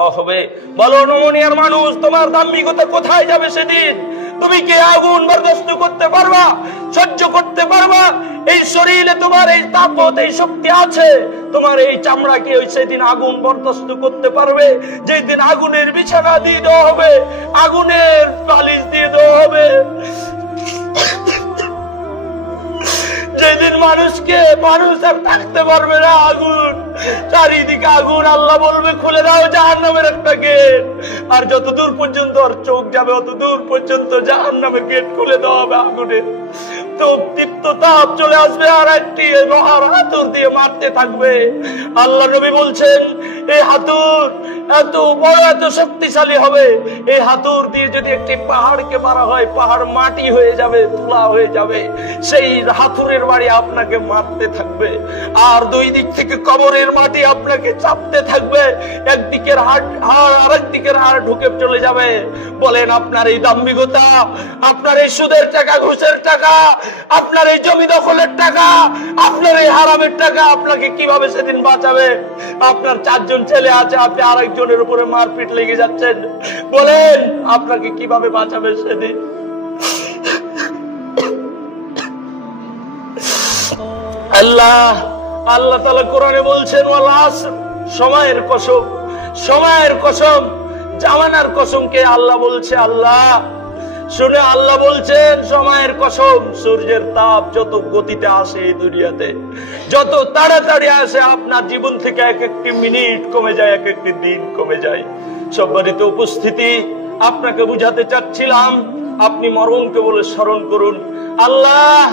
হবে। বলো নমুনিয়ার মানুষ, তোমার দাম্ভিকতা কোথায় যাবে সেদিন? তুমি কি আগুন বরদাস্ত করতে পারবা, সহ্য করতে পারবা? এই শরীরে তোমার এই তাকত, এই শক্তি আছে, তোমার এই চামড়া কি ওই সেদিন আগুন বরদাস্ত করতে পারবে? যেদিন আগুনের বিছানা দিয়ে দেওয়া হবে, আগুনের বালিশ দিয়ে দেওয়া হবে, যেদিন মানুষ আর থাকতে পারবে না, আগুন চারিদিকে আগুন, আল্লাহ বলবে খুলে দাও জাহান্নামের একটা গেট, আর যতদূর পর্যন্ত আর চোখ যাবে অতদূর পর্যন্ত জাহান্নামের গেট খুলে দেওয়া হবে আগুনের। তো দীপ্ত তাপ চলে আসবে, আর একটি লোহার হাতুড় দিয়ে মারতে থাকবে। আল্লাহ নবী বলছেন এই হাতুড় এত বড়, এত শক্তিশালী হবে, এই হাতুড় দিয়ে যদি একটি পাহাড়কে মারা হয়, পাহাড় মাটি হয়ে যাবে, ধুলা হয়ে যাবে। সেই হাতুড়ের বাড়ি আপনাকে মারতে থাকবে, আর দুই দিক থেকে কবরের মাটি আপনাকে চাপতে থাকবে, একদিকের হাড় আর একদিকের হাড় ঢুকে চলে যাবে। বলেন আপনার এই দাম্ভিকতা, আপনার এই সুদের টাকা, ঘুষের টাকা, আপনার এই জমি দখলের টাকা, আপনার এই হারামের টাকা আপনাকে কিভাবে সেদিন বাঁচাবে? আপনার 4 জন ছেলে আছে, আপনি আরেকজনের উপরে মারপিট লেগে যাচ্ছেন, বলেন আপনাকে কিভাবে বাঁচাবে সেদিন? আল্লাহ তাআলা কোরআনে বলছেন ওয়াল আসর, সময়ের কসম, সময়ের কসম, জামানার কসম কে আল্লাহ বলছে? আল্লাহ শুনে আল্লাহ বলছেন সময়ের কসম, সূর্যের তাপ যত গতিতে আসে এই দুনিয়াতে, যত তাড়াতাড়ি আসে, আপনার জীবন থেকে এক একটি মিনিট কমে যায়, এক একটি দিন কমে যায়। সম্মানিত উপস্থিতি, আপনাকে বুঝাতে চাচ্ছিলাম, আপনি মরণকে বলে স্মরণ করুন। আল্লাহ